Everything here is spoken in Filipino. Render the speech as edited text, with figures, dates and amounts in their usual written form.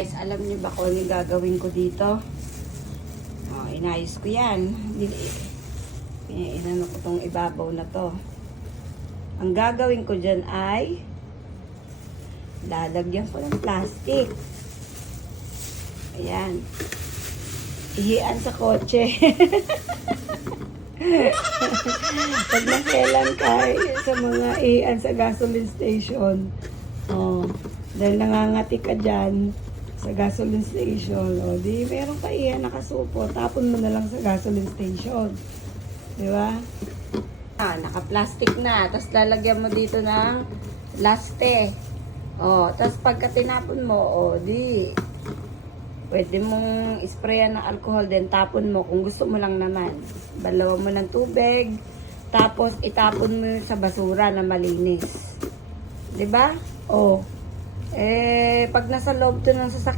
Guys, alam niyo ba kung ano yung gagawin ko dito? Oh, inayos ko yan. Inano ko tong ibabaw na to. Ang gagawin ko dyan ay lalagyan ko ng plastic. Ayan. Ihian sa kotse. Pag naselan ka sa mga ihian sa gasoline station. Oh, dahil nangangati ka dyan sa gasoline station, o di meron ka iyan nakasupo, tapon mo na lang sa gasoline station, di ba? Naka-plastic na, tapos lalagyan mo dito ng laste, tapos pagka tinapon mo, di pwede mong sprayan ng alcohol, then tapon mo kung gusto mo lang naman, balawan mo ng tubig, tapos itapon mo sa basura na malinis, di ba? Pag nasa loob to ng sasakyan,